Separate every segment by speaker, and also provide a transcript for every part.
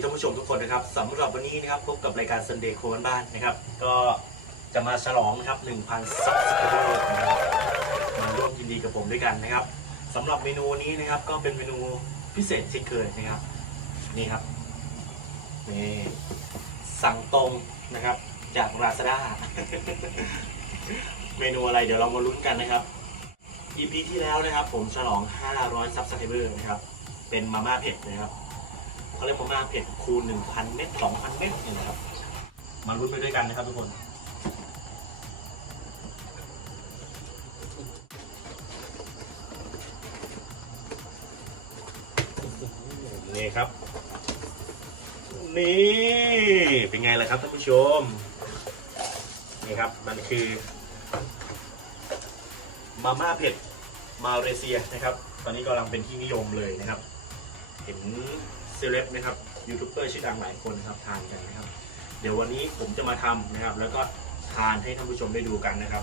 Speaker 1: ีท่านผู้ชมทุกคนนะครับสำหรับวันนี้นะครับพบกับรายการ Sunday โควันบ้านนะครับ ก็จะมาฉลองนะครับ1,000ซับสไครเบอร์นะครับมาร่วมยินดีกับผมด้วยกันนะครับสำหรับเมนูนี้นะครับก็เป็นเมนูพิเศษเช่นเคยนะครับ นี่ครับนี่สั่งตรงนะครับ จาก Lazada เมนูอะไรเดี๋ยวเรามาลุ้นกันนะครับ EP ที่แล้วนะครับ ผมฉลอง 500ซับสไครเบอร์นะครับ เป็นมาม่าเผ็ดนะครับ เขาเรียกมาม่าเผ็ดคูณ1,000เม็ด2,000เม็ดเนี่ยนะครับ มาลุ้นไปด้วยกันนะครับทุกคนนี่ครับ นี่เป็นไงล่ะครับท่านผู้ชม นี่ครับมันคือมาม่าเผ็ดมาเลเซียนะครับ ตอนนี้กำลังเป็นที่นิยมเลยนะครับ เห็น เซเลบนะครับยูทูบเบอร์ชื่อดังหลายคนนะครับทานกันนะครับ เดี๋ยววันนี้ผมจะมาทำนะครับ แล้วก็ทานให้ท่านผู้ชมได้ดูกันนะครับ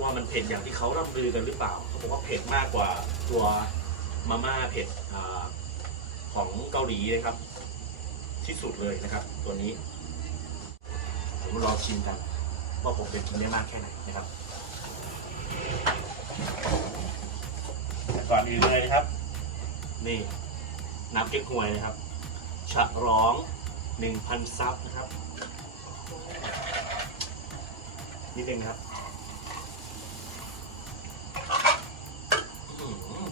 Speaker 1: ว่ามันเผ็ดอย่างที่เขาร่ำลือกันหรือเปล่าเขาบอกว่าเผ็ดมากกว่าตัวมาม่าเผ็ดอาของเกาหลีนะครับ ที่สุดเลยนะครับ ตัวนี้ผมรอชิมกันว่าผมเป็นกินได้มากแค่ไหนนะครับแต่ก่อนอื่นเลยนะครับ นี่ น้ำเก๊กฮวยนะครับฉร้องหนึ่งพันซับนะครับ นิดนึงครับอื้อหือ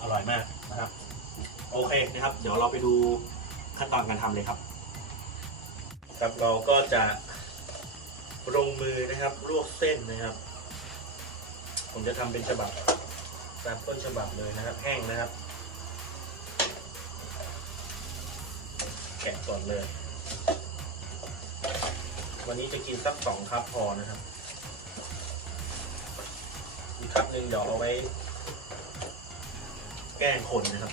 Speaker 1: อร่อยมากนะครับ โอเคนะครับ เดี๋ยวเราไปดูขั้นตอนการทำเลยครับ ครับเราก็จะลงมือนะครับลวกเส้นนะครับ ผมจะทำเป็นฉบับตามต้นฉบับเลยนะครับ แห้งนะครับ แกะก่อนเลย วันนี้จะกินสักสองคัพพอนะครับ อีกคัพหนึ่งเดี๋ยวเอาไว้ แกล้งคนนะครับ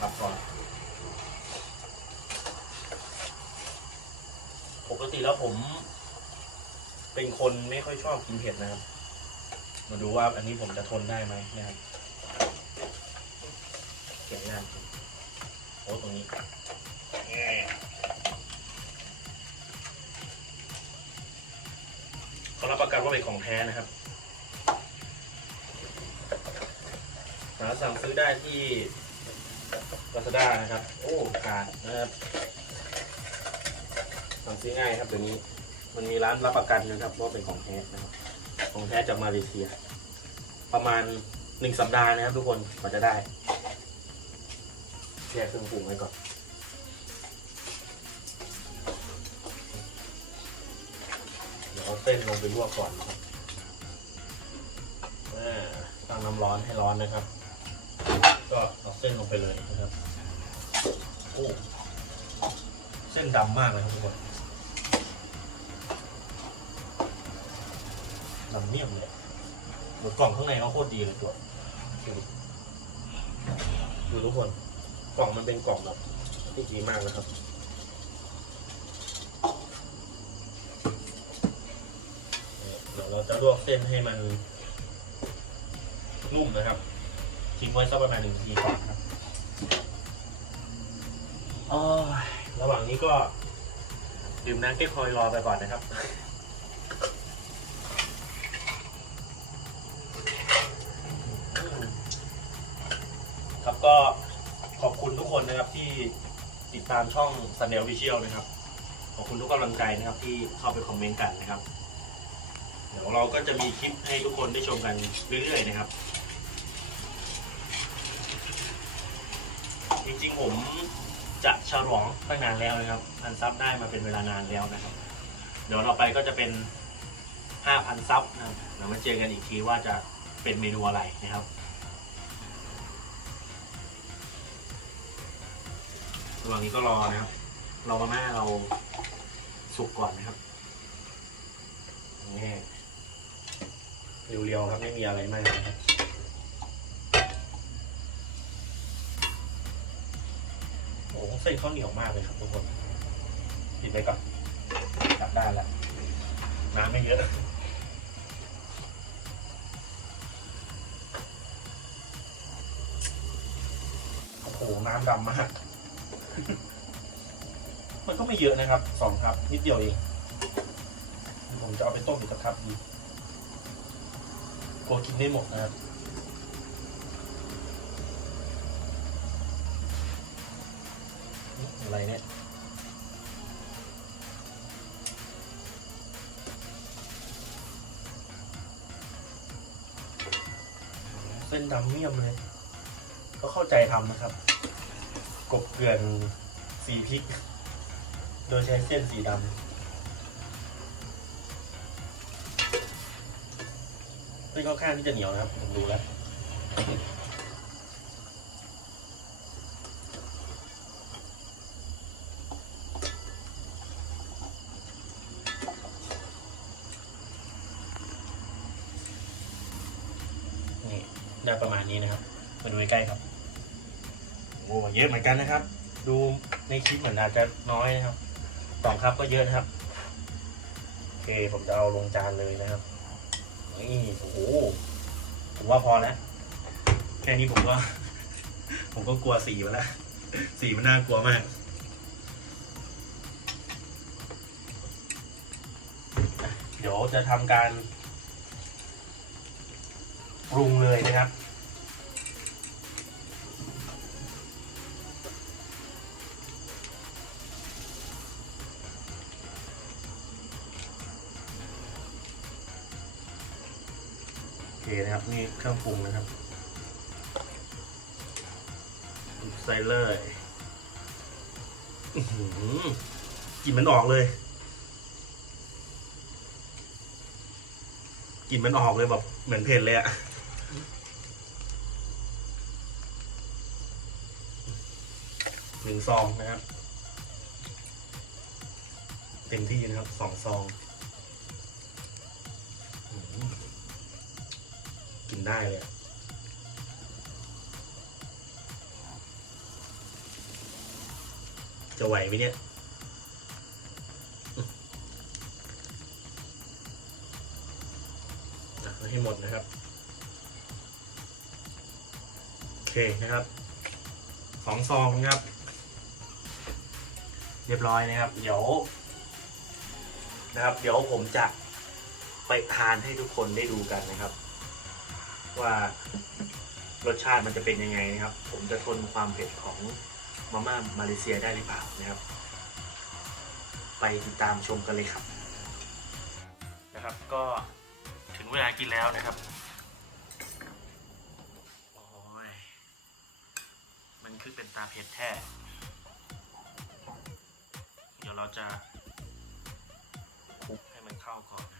Speaker 1: ครับก่อน ปกติแล้วผม เป็นคนไม่ค่อยชอบกินเผ็ดนะครับ มาดูว่าอันนี้ผมจะทนได้ไหมนะครับเก็บงาน โอ้ตรงนี้ง่เขารับประกันว่าเป็นของแท้นะครับหาสั่งซื้อได้ที่ Lazada นะครับ โอ้ขาดนะครับสั่งซื้อง่ายครับเดี๋ยวนี้ มันมีร้านรับประกันนะครับว่าเป็นของแท้นะครับ ของแท้จากมาเลเซีย ประมาณหนึ่งสัปดาห์นะครับทุกคนกว่าจะได้ แช่เครื่องปรุงไว้ก่อน เดี๋ยวเอาเส้นลงไปลวกก่อนนะครับตั้งน้ำร้อนให้ร้อนนะครับ ก็เอาเส้นลงไปเลยนะครับโอ้เส้นดำมากเลยครับทุกคนดำเนียมเลยหรือกล่องข้างในเขาโคตรดีเลยตัวดูทุกคน กล่องมันเป็นกล่องแบบที่ดีมากนะครับ เดี๋ยวเราจะลวกเส้นให้มันนุ่มนะครับทิ้งไว้สักประมาณหนึ่งนาทีก่อนครับเอ้ยระหว่างนี้ก็ดื่มน้ำเก๊กฮวยรอไปก่อนนะครับครับก็ คุณทุกคนนะครับที่ติดตามช่องซันเดลวิเชียลนะครับ ขอบคุณทุกกำลังใจนะครับที่เข้าไปคอมเมนต์กันนะครับ เดี๋ยวเราก็จะมีคลิปให้ทุกคนได้ชมกันเรื่อยๆนะครับ จริงๆผมจะฉลองตั้งนานแล้วนะครับพันซับได้มาเป็นเวลานานแล้วนะครับ เดี๋ยวเราไปก็จะเป็นห้าพันซับนะครับเดี๋ยวมาเจอกันอีกทีว่าจะเป็นเมนูอะไรนะครับ ระหว่างนี้ก็รอนะครับ รอมาม่าเราสุกก่อนนะครับนี่เรียวๆครับไม่มีอะไรมากโอ้โหเส้นข้าวเหนียวมากเลยครับทุกคนปิดไปก่อนกลับได้แล้วน้ำไม่เยอะโอ้โหน้ำดำมาก มันก็ไม่เยอะนะครับสองครับ นิดเดียวเองผมจะเอาไปต้มอีกสักครับดีกลัวกินไม่หมดนะครับอะไรเนี่ยเส้นดำเมี่ยมเลย ก็เข้าใจทำนะครับ กบเกลื่อนสีพริก โดยใช้เส้นสีดำเส้นค่อนข้างที่จะเหนียวนะครับ ผมดูแล้วนี่ได้ประมาณนี้นะครับ มาดูใกล้ครับ โอ้เยอะเหมือนกันนะครับ ดูในคลิปเหมือนอาจจะน้อยนะครับสองครับก็เยอะนะครับ โอเคผมจะเอาลงจานเลยนะครับนี่โอ้โหผมว่าพอแล้วแค่นี้ผมก็ ผมก็กลัวสีมันแล้วสีมันน่ากลัวมากเดี๋ยวจะทำการปรุงเลยนะครับ นะครับ นี่เครื่องปรุงนะครับใส่เลยกลิ่นมันออกเลยกลิ่นมันออกเลยแบบเหมือนเผ็ดเลยอะหนึ่งซองนะครับเต็มที่นะครับสองซอง กินได้เลยจะไหวไหมเนี่ยให้หมดนะครับ โอเคนะครับ สองซองนะครับ เรียบร้อยนะครับ เดี๋ยว นะครับ เดี๋ยวผมจะไปทานให้ทุกคนได้ดูกันนะครับ ว่ารสชาติมันจะเป็นยังไงนะครับ ผมจะทนความเผ็ดของมาม่ามาเลเซียได้หรือเปล่านะครับ ไปติดตามชมกันเลยครับ นะครับก็ถึงเวลากินแล้วนะครับโอ้ยมันคือเป็นตาเผ็ดแท้เดี๋ยวเราจะคลุกให้มันเข้าก่อน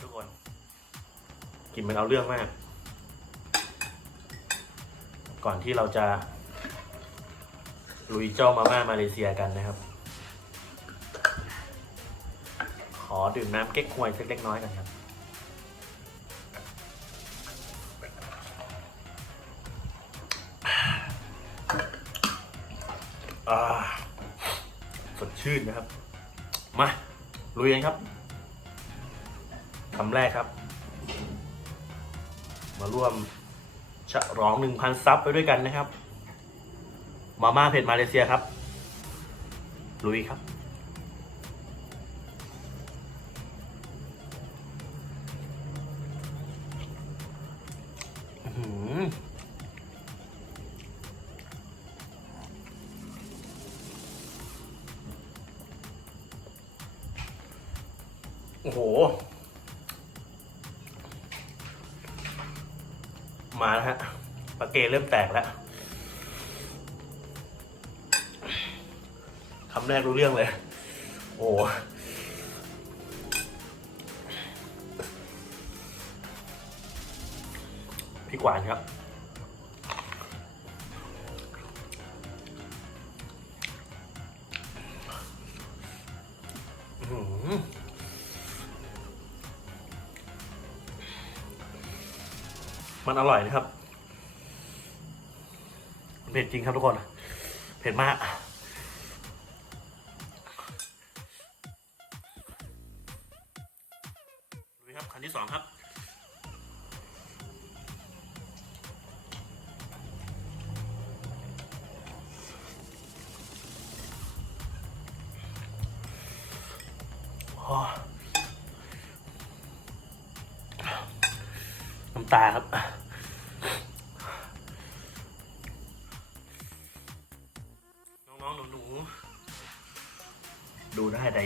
Speaker 1: ครับทุกคนกลินมันเอาเรื่องมาก ก่อนที่เราจะ ลุยเจ้ามาม่ามาเลเซียกันนะครับ ขอดื่มน้ำเก๊กฮวยสักเล็กน้อยกันครับสดชื่นนะครับ มาลุยกันครับ คำแรกครับ มาร่วมฉลองหนึ่งพันซับไปด้วยกันนะครับ มาม่าเผ็ดมาเลเซียครับ ลุยครับโอ้โห มาแล้วฮะปลาเกเริ่มแตกแล้วคำแรกรู้เรื่องเลย โอ้โหพี่กวานครับ มันอร่อยนะครับเผ็ดจริงครับทุกคน เผ็ดมาก
Speaker 2: ดูครับคันที่สองครับน้ำตาครับ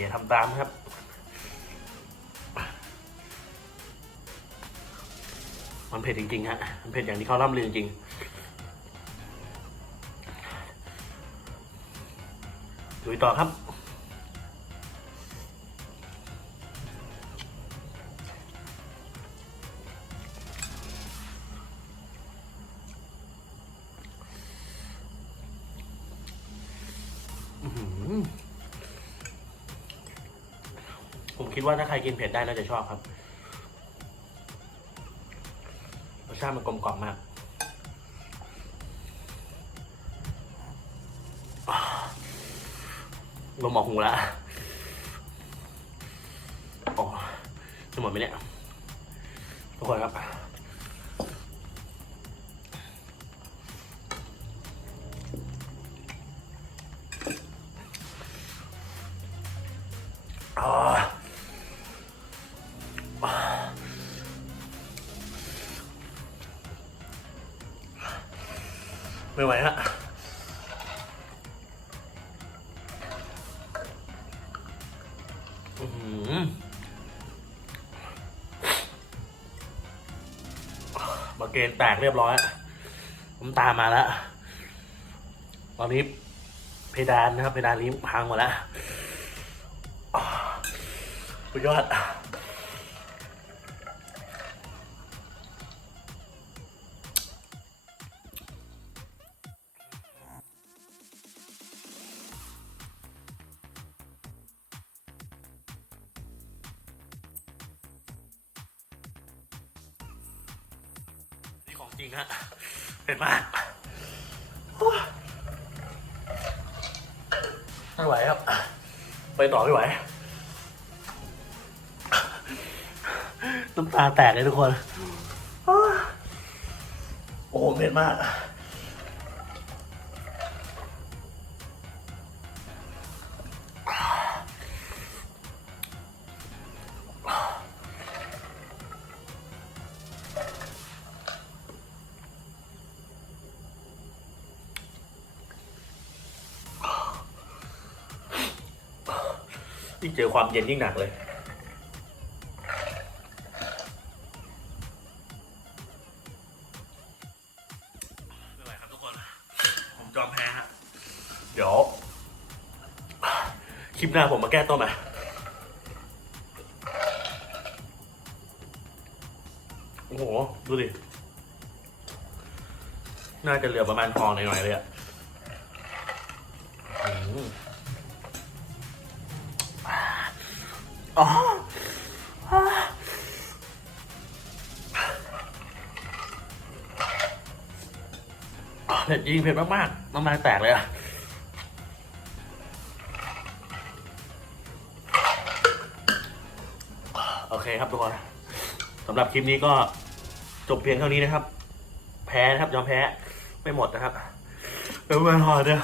Speaker 2: อย่าทำตามครับ มันเผ็ดจริงๆฮะ มันเผ็ดอย่างที่เขาล่ำลือจริงดูต่อครับ ดว่าถ้าใครกินเผ็ดได้น่าจะชอบครับรสชาติมันกลมกล่อมมากอ่าลมหมอกหูละโอ้จะหมดไหมเนี่ยทุกคนครับอ่า ไม่ไหวฮะอื้อหือมาเกณฑ์แตกเรียบร้อยน้ำตามาแล้ว ตอนนี้เพดานนะครับ เพดานนี้พังหมดแล้วสุดยอด เผ็ดมากไม่ไหวครับ ไปต่อไม่ไหว น้ำตาแตกเลยทุกคน โอ้โหเผ็ดมาก ยิ่งเจอความเย็นยิ่งหนักเลย ไม่ไหวครับทุกคน ผมยอมแพ้ฮะ เดี๋ยว คลิปหน้าผมมาแก้ตัวใหม่โอ้โห ดูดิ น่าจะเหลือประมาณพอหน่อยๆเลยอะอื อ๋อเผ็ดจริงเผ็ดมากๆน้ำลายแตกเลยอะโอเคครับทุกคนสำหรับคลิปนี้ก็จบเพียงเท่านี้นะครับ แพ้นะครับยอมแพ้ไม่หมดนะครับเดี๋ยวมาหอเดียว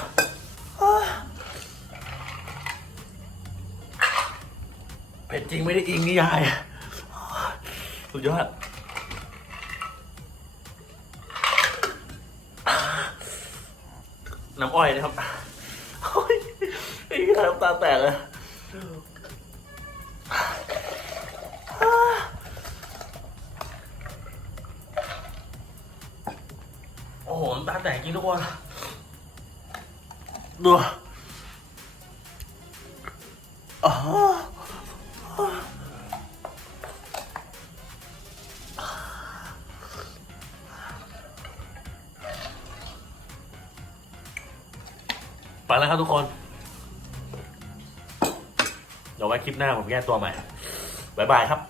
Speaker 2: เผ็ดจริงไม่ได้อิงนิยาย สุดยอดน้ำอ้อยนะครับโอ้ยไอ้เหี้ยน้ำตาแตกเลยโอ้โหน้ำตาแตกจริงทุกคนดูอ๋อ ไปแล้วครับทุกคน เดี๋ยวไว้คลิปหน้าผมแก้ตัวใหม่ บ๊ายบายครับ